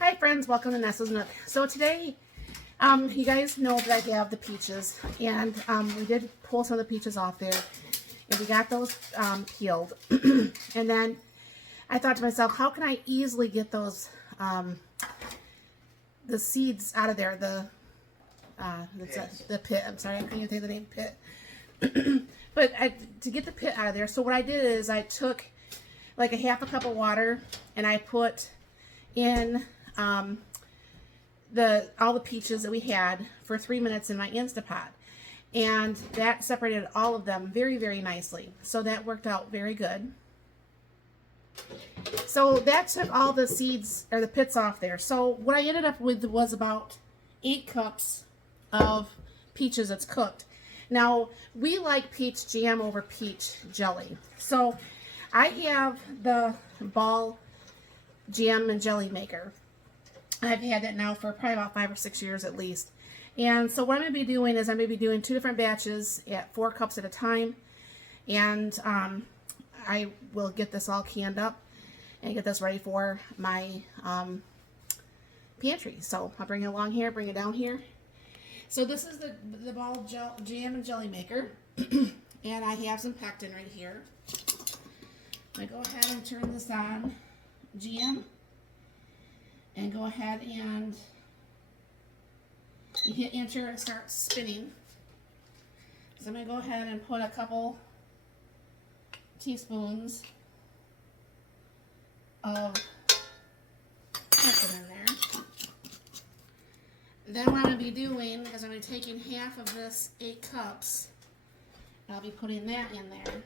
Hi friends, welcome to Nestle's Nook. So today, you guys know that I have the peaches, and we did pull some of the peaches off there, and we got those peeled. And then I thought to myself, how can I easily get those the seeds out of there? The pit. I'm sorry, I can't even think of the name pit. But to get the pit out of there, so what I did is I took like a half a cup of water and I put in all the peaches that we had for 3 minutes in my Instapot, and that separated all of them very, very nicely. So that worked out very good. So that took all the seeds or the pits off there. So what I ended up with was about 8 cups of peaches that's cooked. Now we like peach jam over peach jelly. So I have the ball jam and jelly maker. I've had that now for probably about 5 or 6 years at least. And so what I'm going to be doing is I'm going to be doing 2 different batches at 4 cups at a time. And I will get this all canned up and get this ready for my pantry. So I'll bring it along here, bring it down here. So this is the ball jam and jelly maker. And I have some pectin right here. I'm going to go ahead and turn this on, jam, and go ahead and you hit enter and start spinning. So I'm going to go ahead and put a couple teaspoons of pectin in there. Then what I'm going to be doing is I'm going to be taking half of this 8 cups and I'll be putting that in there.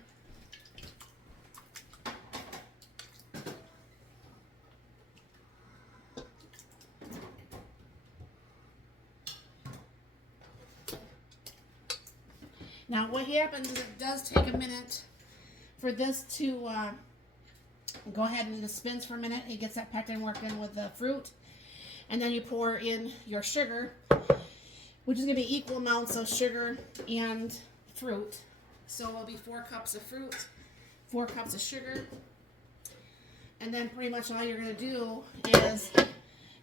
Now what happens is it does take a minute for this to go ahead and just spins for a minute. It gets that pectin working with the fruit. And then you pour in your sugar, which is going to be equal amounts of sugar and fruit. So it'll be 4 cups of fruit, 4 cups of sugar. And then pretty much all you're going to do is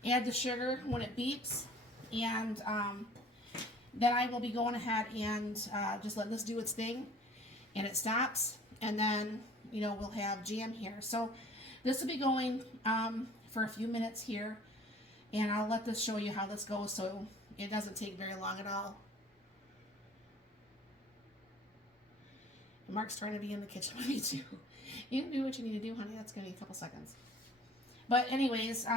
add the sugar when it beeps. And then I will be going ahead and just let this do its thing, and it stops, and then we'll have jam here. So this will be going for a few minutes here, and I'll let this show you how this goes so it doesn't take very long at all. And Mark's trying to be in the kitchen with me too. You can do what you need to do, honey. That's going to be a couple seconds. But anyways,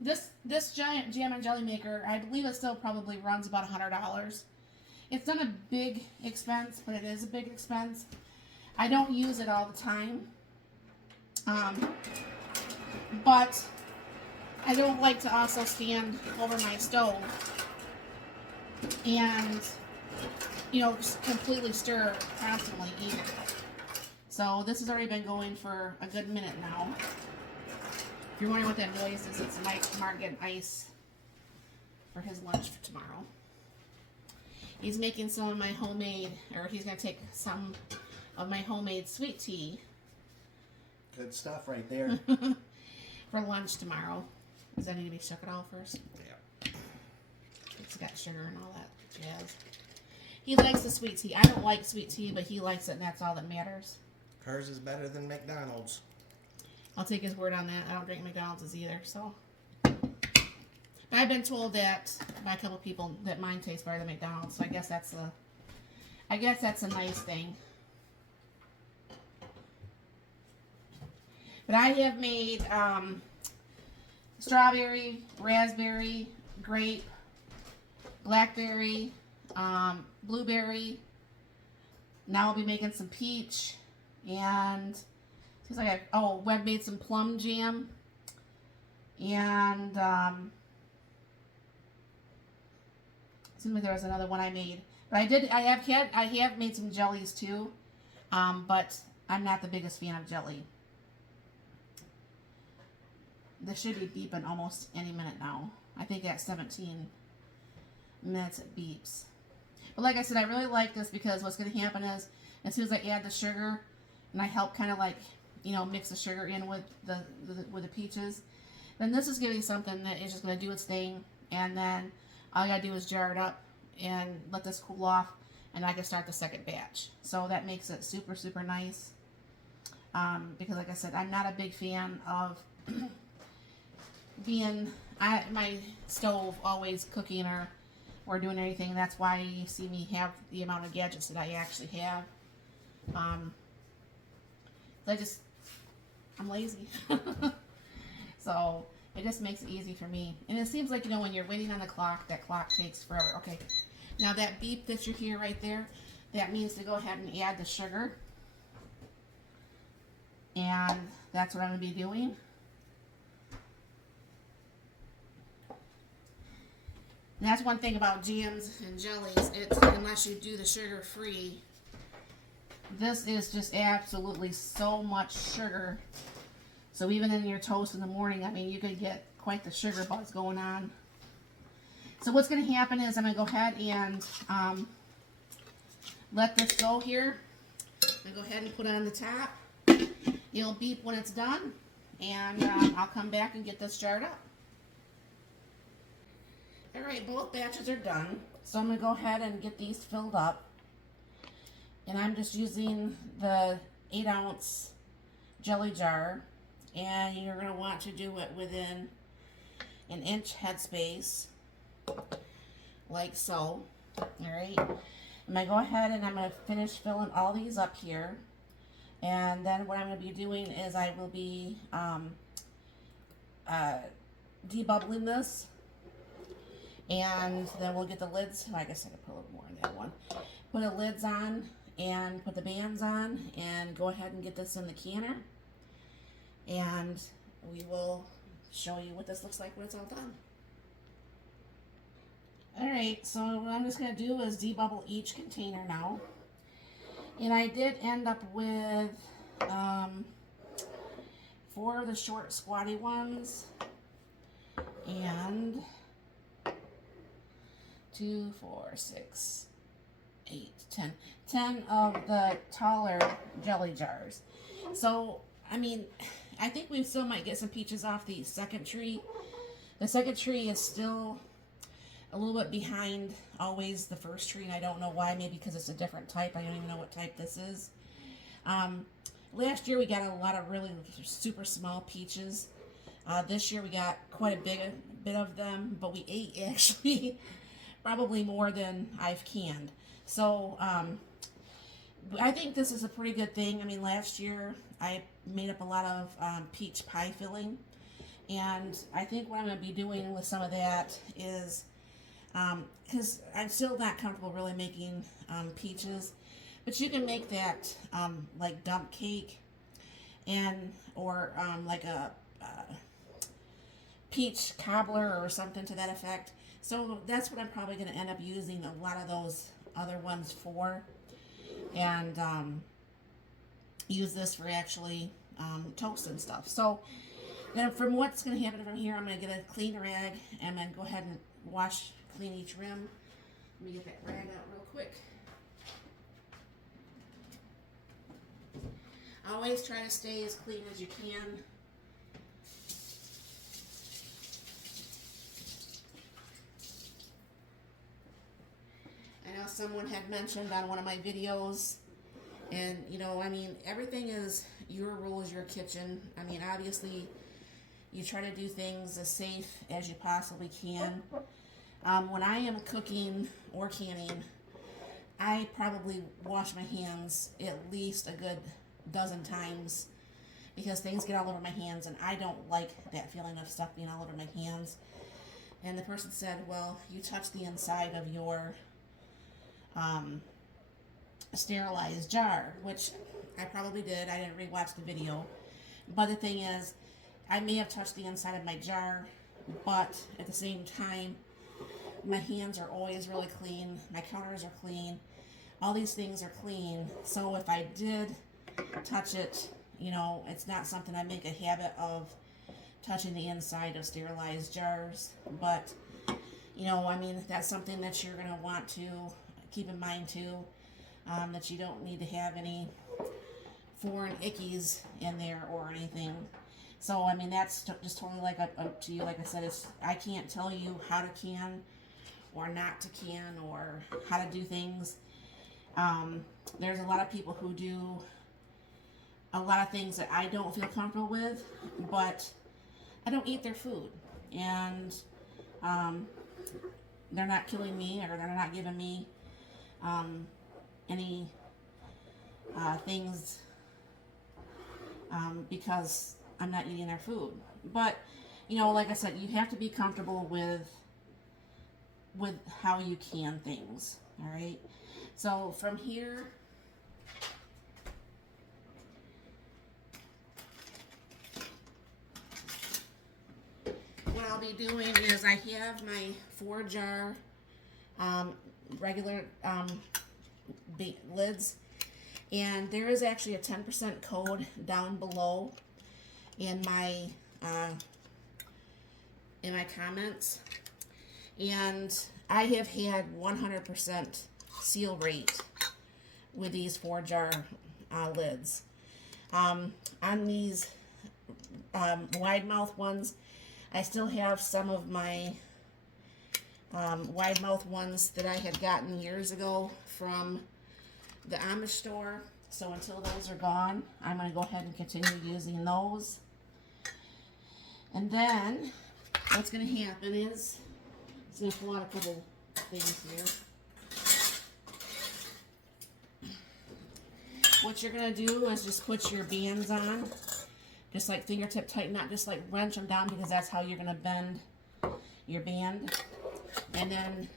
this giant jam and jelly maker, I believe it still probably runs about $100. It's not a big expense, but it is a big expense. I don't use it all the time. But I don't like to also stand over my stove and, just completely stir constantly either. So this has already been going for a good minute now. If you're wondering what that noise is, it's Mark getting ice for his lunch for tomorrow. He's making some of my homemade, or he's going to take some of my homemade sweet tea. Good stuff right there. For lunch tomorrow. Does that need to be shook at all first? Yeah. It's got sugar and all that jazz. He likes the sweet tea. I don't like sweet tea, but he likes it, and that's all that matters. Hers is better than McDonald's. I'll take his word on that. I don't drink McDonald's either, so. But I've been told that by a couple people that mine tastes better than McDonald's, so I guess that's a nice thing. But I have made strawberry, raspberry, grape, blackberry, blueberry. Now I'll be making some peach, and seems like I've made some plum jam, and seems like there was another one I made. But I have made some jellies too, but I'm not the biggest fan of jelly. This should be beeping almost any minute now. I think at 17 minutes it beeps. But like I said, I really like this because what's going to happen is as soon as I add the sugar and I help kind of like mix the sugar in with the peaches, Then this is getting something that is just going to do its thing, and then all I got to do is jar it up and let this cool off, and I can start the second batch. So that makes it super, super nice. Because like I said, I'm not a big fan of my stove always cooking or doing anything. That's why you see me have the amount of gadgets that I actually have. I'm lazy. So it just makes it easy for me. And it seems like, when you're waiting on the clock, that clock takes forever. Okay, now that beep that you hear right there, that means to go ahead and add the sugar. And that's what I'm going to be doing. And that's one thing about jams and jellies. Unless you do the sugar free, this is just absolutely so much sugar. So even in your toast in the morning, I mean, you could get quite the sugar buzz going on. So what's going to happen is I'm going to go ahead and let this go here. I'm going to go ahead and put it on the top. It'll beep when it's done, and I'll come back and get this jarred up. Alright, both batches are done, so I'm going to go ahead and get these filled up. And I'm just using the 8-ounce jelly jar, and you're going to want to do it within an inch headspace, like so. Alright, I'm going to go ahead and I'm going to finish filling all these up here. And then what I'm going to be doing is I will be debubbling this. And then we'll get the lids. I guess I could put a little more in that one. Put the lids on and put the bands on and go ahead and get this in the canner. And we will show you what this looks like when it's all done. Alright, so what I'm just going to do is debubble each container now. And I did end up with 4 of the short squatty ones and 2, 4, 6, 8, 10. 10 of the taller jelly jars. So, I mean, I think we still might get some peaches off the second tree. The second tree is still a little bit behind always the first tree, and I don't know why. Maybe because it's a different type. I don't even know what type this is. Last year we got a lot of really super small peaches. This year we got quite a bit of them, but we ate actually probably more than I've canned. So I think this is a pretty good thing. I mean, last year I made up a lot of peach pie filling, and I think what I'm going to be doing with some of that is because I'm still not comfortable really making peaches, but you can make that like dump cake or like a peach cobbler or something to that effect. So that's what I'm probably going to end up using a lot of those other ones for, and use this for actually toast and stuff. So then from what's going to happen from here, I'm going to get a clean rag and then go ahead and clean each rim. Let me get that rag out real quick. Always try to stay as clean as you can. I know someone had mentioned on one of my videos, and I mean, everything is your rules, your kitchen. I mean, obviously you try to do things as safe as you possibly can. When I am cooking or canning, I probably wash my hands at least a good dozen times because things get all over my hands, and I don't like that feeling of stuff being all over my hands. And the person said, well, you touch the inside of your sterilized jar, which I probably did. I didn't rewatch the video. But the thing is, I may have touched the inside of my jar, but at the same time, my hands are always really clean. My counters are clean. All these things are clean. So if I did touch it, it's not something I make a habit of touching the inside of sterilized jars. But, I mean, that's something that you're going to want to keep in mind too, that you don't need to have any foreign ickies in there or anything. So, I mean, that's just totally like up to you. Like I said, I can't tell you how to can or not to can or how to do things. There's a lot of people who do a lot of things that I don't feel comfortable with, but I don't eat their food. And they're not killing me, or they're not giving me any things because I'm not eating their food. But, you know, like I said, you have to be comfortable with how you can things. All right. So from here, what I'll be doing is I have my 4-jar regular lids, and there is actually a 10% code down below in my comments, and I have had 100% seal rate with these 4-jar lids. On these wide mouth ones, I still have some of my wide mouth ones that I had gotten years ago from the Amish store. So until those are gone, I'm going to go ahead and continue using those. And then what's going to happen is, I'm going to pull out a couple things here. What you're going to do is just put your bands on, just like fingertip tight, not just like wrench them down, because that's how you're going to bend your band. And then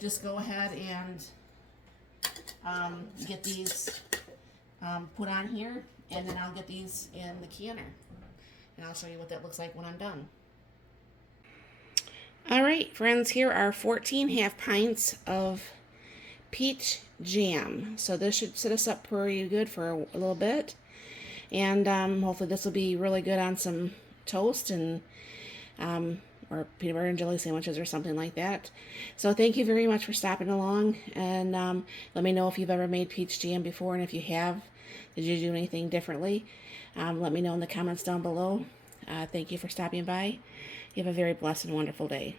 just go ahead and get these put on here, and then I'll get these in the canner, and I'll show you what that looks like when I'm done. Alright friends, here are 14 half pints of peach jam. So this should set us up pretty good for a little bit, and hopefully this will be really good on some toast and or peanut butter and jelly sandwiches or something like that. So thank you very much for stopping along, and let me know if you've ever made peach jam before, and if you have, did you do anything differently? Let me know in the comments down below. Thank you for stopping by. You have a very blessed and wonderful day.